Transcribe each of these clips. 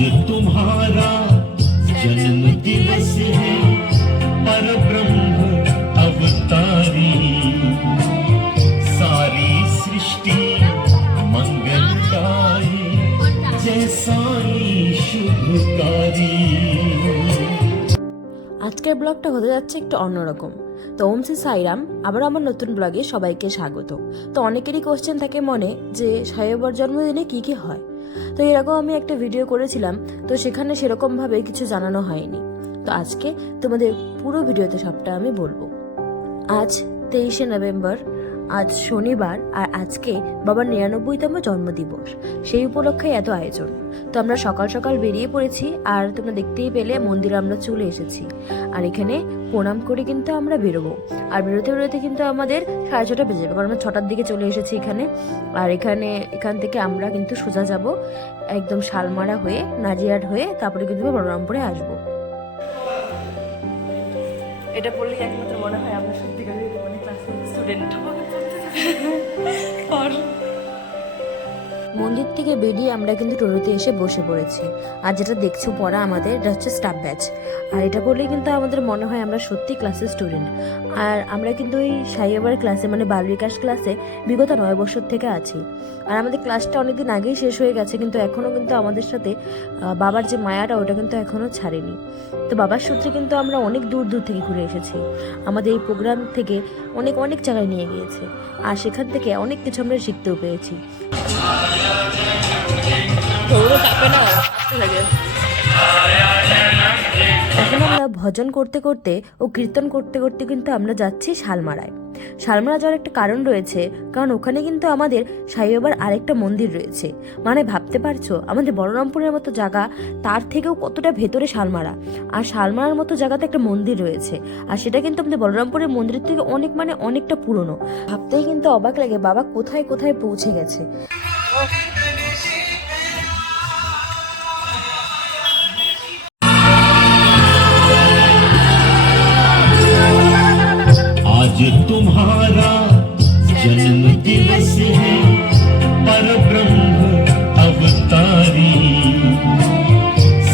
तुम्हारा जन्म दिवस है परब्रह्म अवतारी सारी सृष्टि मंगलदायी जय साई शुभकारी। আজকের ব্লগটা হতে যাচ্ছে একটু অন্যরকম। তো ওম শ্রী সাইরাম, আবার আমার নতুন ব্লগে সবাইকে স্বাগত। তো অনেকেরই কোশ্চেন থাকে মনে যে সাই বাবার জন্মদিনে কি কি হয়। তো এরকম আমি একটা ভিডিও করেছিলাম, তো সেখানে সেরকমভাবে কিছু জানানো হয়নি। তো আজকে তোমাদের পুরো ভিডিওতে সবটা আমি বলবো। আজ 23শে নভেম্বর, আজ শনিবার, আর আজকে বাবার 99তম জন্মদিবস। সেই উপলক্ষে এত আয়োজন। তো আমরা সকাল সকাল বেরিয়ে পড়েছি, আর তোমরা দেখতেই পেলে মন্দিরে আমরা চলে এসেছি। আর এখানে প্রণাম করে কিন্তু আমরা বেরোবো। আর বেরোতে বেরোতে কিন্তু আমাদের 6:30 বেজে যাবে, কারণ আমরা 6টার দিকে চলে এসেছি এখানে। আর এখান থেকে আমরা কিন্তু সোজা যাব একদম শালমারা হয়ে, নাজিরহাট হয়ে, তারপরে কিন্তু বলরামপুরে আসবো। এটা বললে একমাত্র মনে হয় আমরা সত্যিকারের মানে ক্লাসের স্টুডেন্ট। মন্দির থেকে বেরিয়ে আমরা কিন্তু টোটোতে এসে বসে পড়েছি। আর যেটা দেখছো পড়া আমাদের, এটা হচ্ছে স্টাফ ব্যাচ। আর এটা বললেই কিন্তু আমাদের মনে হয় আমরা সত্যি ক্লাসের স্টুডেন্ট। আর আমরা কিন্তু ওই সাই বাবার ক্লাসে মানে বাল বিকাশ ক্লাসে বিগত 9 বছর থেকে আছি। আর আমাদের ক্লাসটা অনেকদিন আগেই শেষ হয়ে গেছে, কিন্তু এখনও কিন্তু আমাদের সাথে বাবার যে মায়াটা ওটা কিন্তু এখনও ছাড়েনি। তো বাবার সূত্রে কিন্তু আমরা অনেক দূর দূর থেকে ঘুরে এসেছি। আমাদের এই প্রোগ্রাম থেকে অনেক অনেক জায়গায় নিয়ে গিয়েছে, আর সেখান থেকে অনেক কিছু আমরা শিখতেও পেয়েছি। এখন আমরা ভজন করতে করতে ও কীর্তন করতে করতে কিন্তু আমরা যাচ্ছি শালমারায়। শালমারা যাওয়ার একটা কারণ রয়েছে, কারণ ওখানে কিন্তু আমাদের সাই বাবার আরেকটা মন্দির রয়েছে। মানে ভাবতে পারছো, আমাদের বলরামপুরের মতো জায়গা, তার থেকেও কতটা ভেতরে শালমারা। আর শালমারার মতো জায়গাতে একটা মন্দির রয়েছে, আর সেটা কিন্তু আমাদের বলরামপুরের মন্দিরের থেকে অনেকটা পুরনো। ভাবতেই কিন্তু অবাক লাগে বাবা কোথায় কোথায় পৌঁছে গেছে। आज तुम्हारा जन्म दिवस है परब्रह्म अवतारी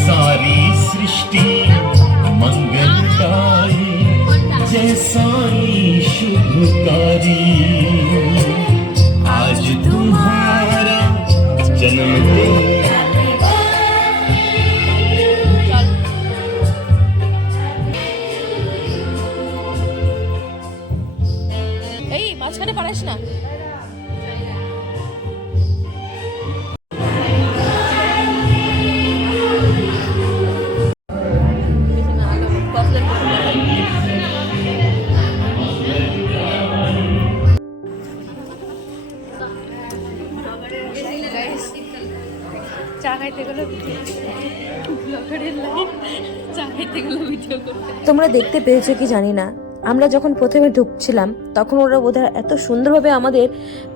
सारी सृष्टि मंगलदायी जय साई शुभकारी। आज तुम्हारा जन्मदिन মাঝখানে পারিস না। তোমরা দেখতে পেয়েছো কি জানি না, আমরা যখন প্রথমে ঢুকছিলাম তখন ওরা বোধহয় এত সুন্দরভাবে আমাদের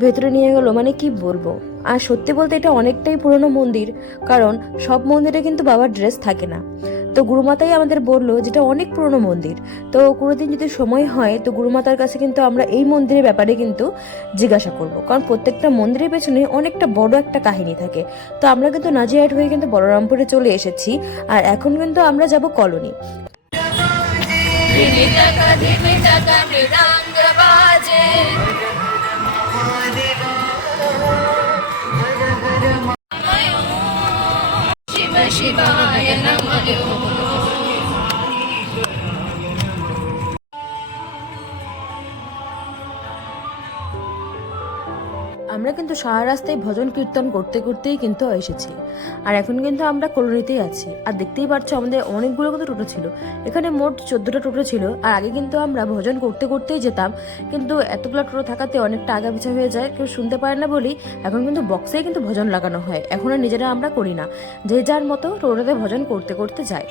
ভেতরে নিয়ে গেলো, মানে কি বলবো। আর সত্যি বলতে এটা অনেকটাই পুরনো মন্দির, কারণ সব মন্দিরে কিন্তু বাবার ড্রেস থাকে না। তো গুরুমাতাই আমাদের বললো যেটা অনেক পুরনো মন্দির। তো কোনোদিন যদি সময় হয় তো গুরুমাতার কাছে কিন্তু আমরা এই মন্দিরের ব্যাপারে কিন্তু জিজ্ঞাসা করব, কারণ প্রত্যেকটা মন্দিরের পেছনে অনেকটা বড় একটা কাহিনী থাকে। তো আমরা কিন্তু নাজিরহাট হয়ে কিন্তু বলরামপুরে চলে এসেছি, আর এখন কিন্তু আমরা যাব কলোনি। শিবায় নমঃ। আমরা কিন্তু সারা রাস্তায় ভজন কীর্তন করতে করতেই কিন্তু এসেছি। আর এখন কিন্তু আমরা কলোনিতেই আছি। আর দেখতেই পাচ্ছ আমাদের অনেকগুলো কিন্তু টোটো ছিল, এখানে মোট 14টা টোটো ছিল। আর আগে কিন্তু আমরা ভজন করতে করতেই যেতাম, কিন্তু এতগুলো টোটো থাকাতে অনেকটা আগা পিছা হয়ে যায়, কেউ শুনতে পারে না বলেই এখন কিন্তু বক্সেই কিন্তু ভজন লাগানো হয়। এখন আর নিজেরা আমরা করি না, যে যার মতো টোটোতে ভজন করতে করতে যায়।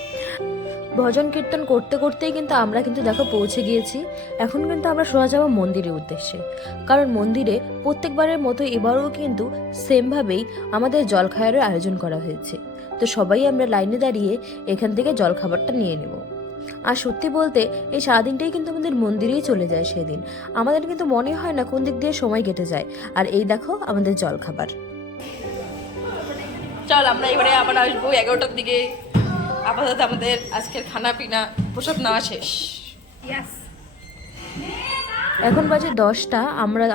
ভজন কীর্তন করতে করতেই কিন্তু আমরা কিন্তু দেখো পৌঁছে গিয়েছি। এখন কিন্তু আমরা সোজা যাবো মন্দিরের উদ্দেশ্যে, কারণ মন্দিরে প্রত্যেকবারের মতো এবারও কিন্তু সেমভাবেই আমাদের জলখাবারের আয়োজন করা হয়েছে। তো সবাই আমরা লাইনে দাঁড়িয়ে এখান থেকে জলখাবারটা নিয়ে নেব। আর সত্যি বলতে এই সারাদিনটাই কিন্তু আমাদের মন্দিরেই চলে যায় সেদিন। আমাদের কিন্তু মনে হয় না কোন দিক দিয়ে সময় কেটে যায়। আর এই দেখো আমাদের জলখাবার। চল আমরা এবারে আবার আসবো 11টার দিকে। আপাতত আমাদের আজকের খানা পিনা প্রসাদ নেওয়া শেষ। এখন বাজে 10টা।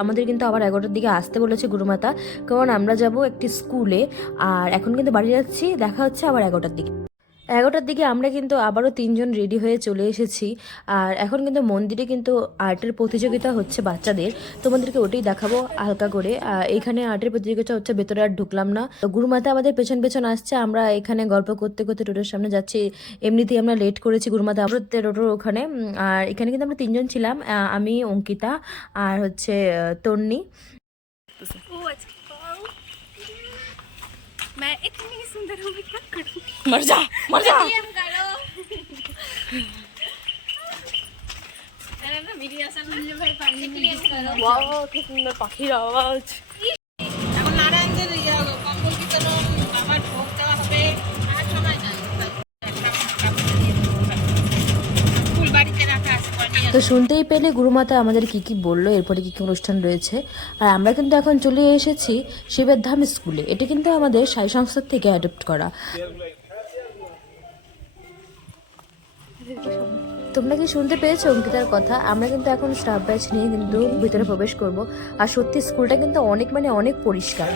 আমাদের কিন্তু আবার 11টার দিকে আসতে বলেছে গুরুমাতা, কারণ আমরা যাব একটি স্কুলে। আর এখন কিন্তু বাড়ি যাচ্ছি, দেখা হচ্ছে আবার 11টার দিকে। 11টার দিকে আমরা কিন্তু আবারও 3জন রেডি হয়ে চলে এসেছি। আর এখন কিন্তু মন্দিরে কিন্তু আর্টের প্রতিযোগিতা হচ্ছে বাচ্চাদের, তোমাদেরকে ওটাই দেখাবো হালকা করে। এখানে আর্টের প্রতিযোগিতা হচ্ছে, ভেতরে আর ঢুকলাম না। তো গুরুমাতা আমাদের পেছন পেছন আসছে, আমরা এখানে গল্প করতে করতে টোটোর সামনে যাচ্ছি। এমনিতেই আমরা লেট করেছি, গুরুমাতা টোটোর ওখানে। আর এখানে কিন্তু আমরা 3জন ছিলাম, আমি, অঙ্কিতা আর হচ্ছে তন্নি। मैं इतनी सुंदर हूँ, क्या करूँ? মর যা মর যা। अरे ना मेरी आशा मुझे भाई पानी क्लियर करो। ওয়াও কি সুন্দর পাখির আওয়াজ। এখন নারায়ণদের কম্বল বিতরণ আবার ভোগ দেওয়া হবে। আর সময় নাই, ফুল বাড়িতে রাখা আছে পরে। তো শুনতেই পেলে গুরুমাতা আমাদের কি কি বললো, এরপরে কি কি অনুষ্ঠান রয়েছে। আর আমরা কিন্তু এখন চলে এসেছি শিবের ধাম স্কুলে। এটা কিন্তু আমাদের সাই সংস্থার থেকে অ্যাডপ্ট করা। তোমরা কি শুনতে পেয়েছো অঙ্কিতার কথা? আমরা কিন্তু এখন স্টাফ ব্যাচ নিয়ে কিন্তু ভিতরে প্রবেশ করব। আর সত্যি স্কুলটা কিন্তু অনেক মানে অনেক পরিষ্কার।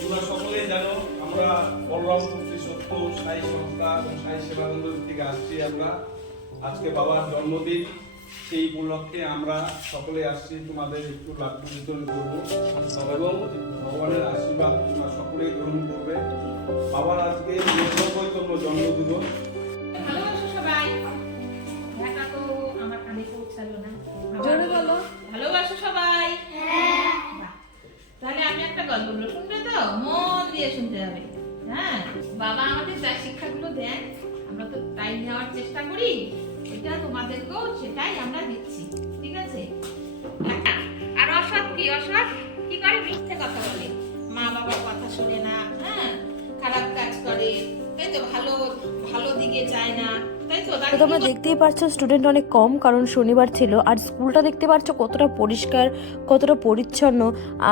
তোমরা সকলেই জানো আমরা বলরামপুর শ্রী সত্য সাই সংস্থা এবং সাই সেবানন্দ থেকে আসছি। আমরা আজকে বাবার জন্মদিন, সেই উপলক্ষে আমরা সকলে আসছি, তোমাদের একটু লাড্ডু বিতরণ করবো এবং ভগবানের আশীর্বাদ তোমরা সকলেই গ্রহণ করবে। বাবার আজকে ৯০তম জন্মদিবস। ভালোবাসো সবাই, দেখা তো আমার কানে পৌঁছালো না। জোরে বলো। ভালোবাসো সবাই। বাহ। তাহলে আমি একটা গল্প বলবো, শুনবে তো? মন দিয়ে শুনতে হবে। হ্যাঁ, বাবা আমাদের যা শিক্ষাগুলো দেন আমরা তো তাই নেওয়ার চেষ্টা করি। এটা তোমাদেরকেও সেটাই আমরা দিচ্ছি, ঠিক আছে? আর অসৎ কি করে? মিথ্যে কথা বলে, মা বাবার কথা শোনে না, হ্যাঁ, খারাপ কাজ করে, তাই তো? ভালো দিকে যায় না, তাই তো? তো তোমরা দেখতেই পাচ্ছ স্টুডেন্ট অনেক কম, কারণ শনিবার ছিল। আর স্কুলটা দেখতে পাচ্ছ কতটা পরিষ্কার, কতটা পরিচ্ছন্ন।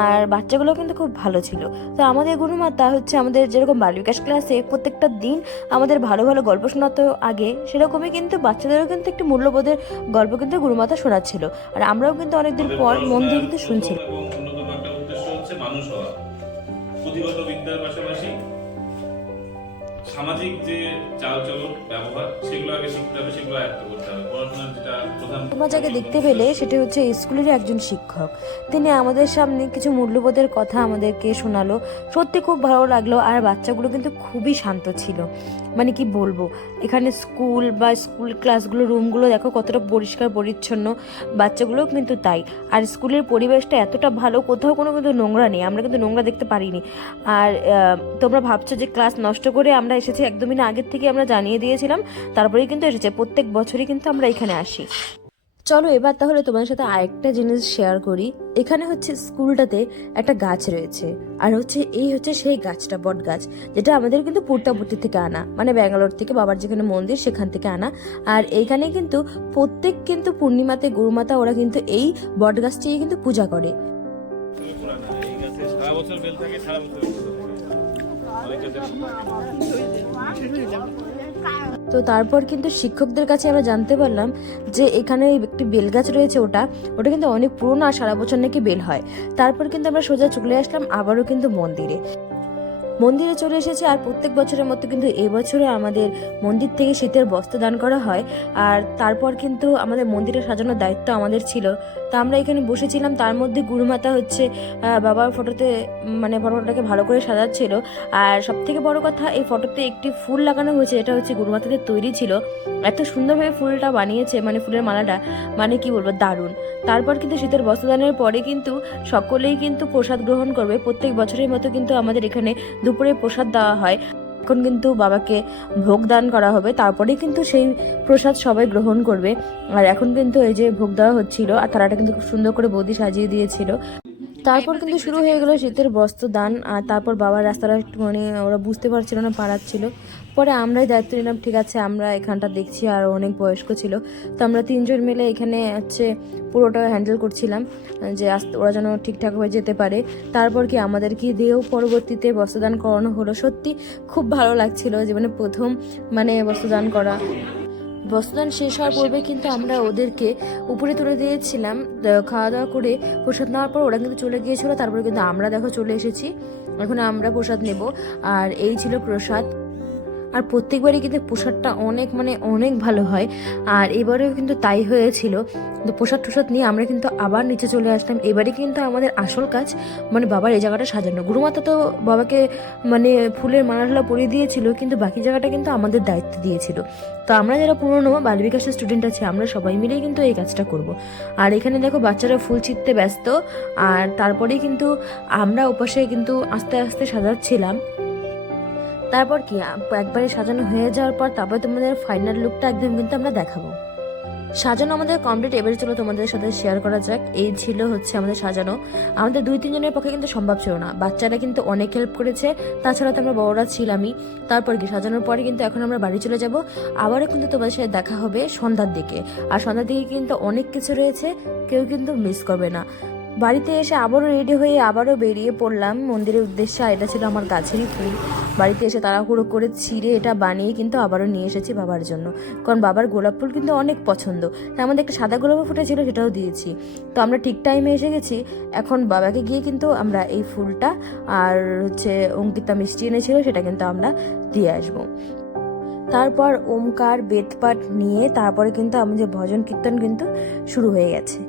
আর বাচ্চাগুলো কিন্তু খুব ভালো ছিল। তো আমাদের গুরুমাতা হচ্ছে আমাদের যেরকম বালবিকাশ ক্লাসে প্রত্যেকটা দিন আমাদের ভালো ভালো গল্প শোনাতো আগে, সেরকমই কিন্তু বাচ্চাদেরও কিন্তু একটি মূল্যবোধের গল্প কিন্তু গুরুমাতা শোনাচ্ছিল। আর আমরাও কিন্তু অনেকদিন পর মন দিয়ে কিন্তু শুনছিলাম। এবং অন্যতম একটা উদ্দেশ্য হচ্ছে মানুষ হওয়া। পুঁথিগত বিদ্যার পাশাপাশি সামাজিক যে চালচলন ব্যবহার সেগুলো আগে শিখতে হবে, সেগুলো আয়ত্ত করতে হবে। পড়াশোনার যেটা প্রধান তোমরা যাকে দেখতে পেলে সেটা হচ্ছে স্কুলের একজন শিক্ষক। তিনি আমাদের সামনে কিছু মূল্যবোধের কথা আমাদেরকে শোনালো। সত্যি খুব ভালো লাগলো। আর বাচ্চাগুলো কিন্তু খুবই শান্ত ছিল, মানে কি বলবো। এখানে স্কুল ক্লাসগুলো, রুমগুলো দেখো কতটা পরিষ্কার পরিচ্ছন্ন, বাচ্চাগুলোও কিন্তু তাই। আর স্কুলের পরিবেশটা এতটা ভালো, কোথাও কোনো কিন্তু নোংরা নেই, আমরা কিন্তু নোংরা দেখতে পারিনি। আর তোমরা ভাবছো যে ক্লাস নষ্ট করে আমরা এসেছি, একদমই না। আগের থেকে আমরা জানিয়ে দিয়েছিলাম, তারপরেই কিন্তু এসেছে। প্রত্যেক বছরই কিন্তু আমরা এখানে আসি। চলো এবার তাহলে তোমাদের সাথে আরেকটা জিনিস শেয়ার করি। এখানে হচ্ছে স্কুলটাতে একটা গাছ রয়েছে, আর এই হচ্ছে সেই গাছটা, বট গাছ, যেটা আমাদের কিন্তু পুর্তাপুর্তি থেকে আনা, মানে ব্যাঙ্গালোর থেকে বাবার যেখানে মন্দির সেখান থেকে আনা। আর এইখানে কিন্তু প্রত্যেক কিন্তু পূর্ণিমাতে গুরুমাতা ওরা কিন্তু এই বট গাছটি কিন্তু পূজা করে। এই গাছে সারা বছর বেল থাকে, সারা বছর অনেক গাছের তো তারপর কিন্তু শিক্ষকদের কাছে আমরা জানতে পারলাম যে এখানে একটি বেল গাছ রয়েছে, ওটা কিন্তু অনেক পুরনো, আর সারা বছর নাকি বেল হয়। তারপর কিন্তু আমরা সোজা চলে আসলাম আবারও কিন্তু মন্দিরে চলে এসেছি। আর প্রত্যেক বছরের মতো কিন্তু এবছরও আমাদের মন্দির থেকে শীতের বস্ত্র দান করা হয়। আর তারপর কিন্তু আমাদের মন্দিরে সাজানোর দায়িত্ব আমাদের ছিল। তো আমরা এখানে বসেছিলাম, তার মধ্যে গুরুমাতা হচ্ছে বাবার ফটোতে, মানে ফটোটাকে ভালো করে সাজাচ্ছিল। আর সব থেকে বড় কথা, এই ফটোতে একটি ফুল লাগানো হয়েছে, এটা হচ্ছে গুরুমাতাদের তৈরি ছিল। এত সুন্দরভাবে ফুলটা বানিয়েছে, মানে ফুলের মালাটা, মানে কি বলবো, দারুণ। তারপর কিন্তু শীতের বস্ত্রদানের পরে কিন্তু সকলেই কিন্তু প্রসাদ গ্রহণ করবে। প্রত্যেক বছরের মতো কিন্তু আমাদের এখানে দুপুরে প্রসাদ দেওয়া হয়। এখন কিন্তু বাবাকে ভোগ দান করা হবে, তারপরেই কিন্তু সেই প্রসাদ সবাই গ্রহণ করবে। আর এখন কিন্তু এই যে ভোগ দেওয়া হচ্ছিল, আর থালাটা কিন্তু খুব সুন্দর করে বৌদি সাজিয়ে দিয়েছিল। তারপর কিন্তু শুরু হয়ে গেল শীতের বস্ত্রদান। আর তারপর বাবার রাস্তাটা একটুখানি ওরা বুঝতে পারছিল না, পাড়াচ্ছিল। পরে আমরাই দায়িত্ব নিলাম, ঠিক আছে আমরা এখানটা দেখছি, আর অনেক বয়স্ক ছিল, তো আমরা 3 জন মিলে এখানে হচ্ছে পুরোটা হ্যান্ডেল করছিলাম, যে ওরা যেন ঠিকঠাক হয়ে যেতে পারে। তারপর কি আমাদেরকে দিয়েও পরবর্তীতে বস্ত্রদান করানো হলো। সত্যি খুব ভালো লাগছিল, জীবনে প্রথম মানে বস্ত্রদান করা। বস্ত্রদান শেষ হওয়ার পূর্বে কিন্তু আমরা ওদেরকে উপরে তুলে দিয়েছিলাম, খাওয়া দাওয়া করে প্রসাদ নেওয়ার পর ওরা কিন্তু চলে গিয়েছিল। তারপরে কিন্তু আমরা দেখো চলে এসেছি, এখন আমরা প্রসাদ নেব। আর এই ছিল প্রসাদ। আর প্রত্যেকবারই কিন্তু প্রসাদটা অনেক মানে অনেক ভালো হয়, আর এবারেও কিন্তু তাই হয়েছিল। তো প্রসাদ নিয়ে আমরা কিন্তু আবার নিচে চলে আসলাম। এবারে কিন্তু আমাদের আসল কাজ মানে বাবার এই জায়গাটা সাজানো। গুরুমাতা তো বাবাকে মানে ফুলের মালা পরিয়ে দিয়েছিল, কিন্তু বাকি জায়গাটা কিন্তু আমাদের দায়িত্ব দিয়েছিল। তো আমরা যারা পুরনো বাল বিকাশের স্টুডেন্ট আছি, আমরা সবাই মিলেই কিন্তু এই কাজটা করব। আর এখানে দেখো বাচ্চারা ফুল ছিঁড়তে ব্যস্ত, আর তারপরেই কিন্তু আমরা ওপাশে কিন্তু আস্তে আস্তে সাজাচ্ছিলাম। তারপর কি একবারে সাজানো হয়ে যাওয়ার পর তারপরে তোমাদের ফাইনাল লুকটা একদম কিন্তু আমরা দেখাবো। সাজানো আমাদের কমপ্লিট। এবারে চলো তোমাদের সাথে শেয়ার করা যাক। এই ছিল হচ্ছে আমাদের সাজানো। আমাদের 2-3 জনের পক্ষে কিন্তু সম্ভব ছিল না, বাচ্চারা কিন্তু অনেক হেল্প করেছে, তাছাড়া তো আমরা বড়রা ছিলামই। তারপর কি সাজানোর পরে কিন্তু এখন আমরা বাড়ি চলে যাব। আবারও কিন্তু তোমাদের সাথে দেখা হবে সন্ধ্যার দিকে। আর সন্ধ্যার দিকে কিন্তু অনেক কিছু রয়েছে, কেউ কিন্তু মিস করবে না। বাড়িতে এসে আবারও রেডি হয়ে আবারও বেরিয়ে পড়লাম মন্দিরের উদ্দেশ্যে। আর এটা ছিল আমার গাছেরই ফুল। বাড়িতে এসে তাড়াহুড়ো করে ছিঁড়ে এটা বানিয়ে কিন্তু আবারও নিয়ে এসেছি বাবার জন্য, কারণ বাবার গোলাপ ফুল কিন্তু অনেক পছন্দ। তাই আমাদের একটা সাদা গোলাপ ফুটেছিল, সেটাও দিয়েছি। তো আমরা ঠিক টাইমে এসে গেছি। এখন বাবাকে গিয়ে কিন্তু আমরা এই ফুলটা আর হচ্ছে অঙ্কিতা মিষ্টি এনেছিল, সেটা কিন্তু আমরা দিয়ে আসবো। তারপর ওমকার বেদপাঠ নিয়ে তারপরে কিন্তু আমাদের ভজন কীর্তন কিন্তু শুরু হয়ে গেছে।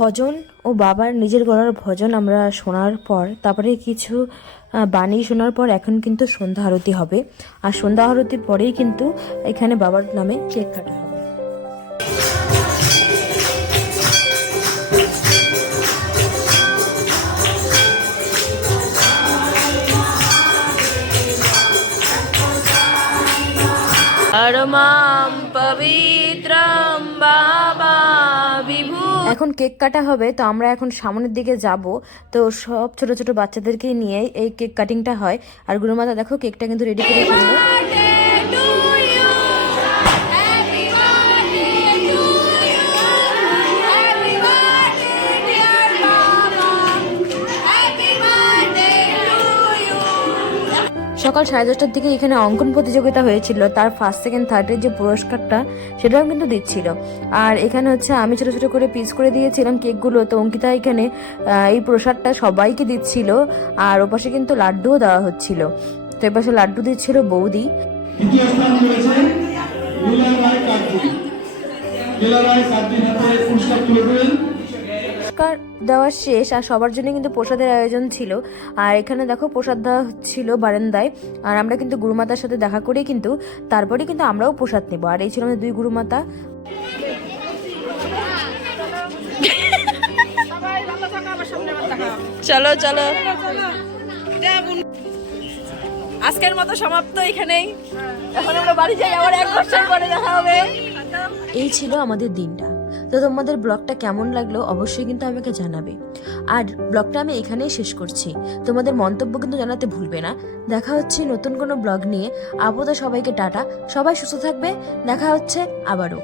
ভজন ও বাবার নিজের গলার ভজন আমরা শোনার পর তারপরে কিছু বাণী শোনার পর এখন কিন্তু সন্ধ্যা আরতি হবে। আর সন্ধ্যা আরতির পরেই কিন্তু এখানে বাবার নামে কেক কাটা হবে। এখন কেক কাটা হবে, তো আমরা এখন সামনের দিকে যাব। তো সব ছোট ছোট বাচ্চাদেরকে নিয়ে এই কেক কাটিংটা হয়। আর গুরুমাতা দেখো কেকটা কিন্তু রেডি করে ফেললো। সকাল 10:30টার দিকে এখানে অঙ্কন প্রতিযোগিতা হয়েছিল, তার ফার্স্ট সেকেন্ড থার্ডের যে পুরস্কারটা সেটাও কিন্তু দিচ্ছিল। আর এখানে হচ্ছে আমি ছোট ছোট করে পিস করে দিয়েছিলাম কেকগুলো, তো অঙ্কিতা এখানে এই প্রসাদটা সবাইকে দিচ্ছিল। আর ওপাশে কিন্তু লাড্ডুও দেওয়া হচ্ছিল, তো এপাশে লাড্ডু দিচ্ছিল বৌদি। পুরস্কার দেওয়া শেষ, আর সবার জন্য কিন্তু প্রসাদের আয়োজন ছিল। আর এখানে দেখো প্রসাদ দেওয়া হচ্ছিল বারান্দায়। আর আমরা কিন্তু গুরুমাতার সাথে দেখা করেই কিন্তু তারপরে কিন্তু আমরাও প্রসাদ নেবো। আর এই ছিল আমাদের 2 গুরুমাতা। চলো চলো আজকের মতো সমাপ্ত এখানেই। এখন আমরা বাড়ি যাই, আবার 1 বছর পরে দেখা হবে। এই ছিল আমাদের দিনটা। তো তোমাদের ব্লগটা কেমন লাগলো অবশ্যই কিন্তু আমাকে জানাবে। আর ব্লগটা আমি এখানেই শেষ করছি। তোমাদের মন্তব্য কিন্তু জানাতে ভুলবে না। দেখা হচ্ছে নতুন কোনো ব্লগ নিয়ে। আপাতত সবাইকে টাটা, সবাই সুস্থ থাকবে। দেখা হচ্ছে আবারও।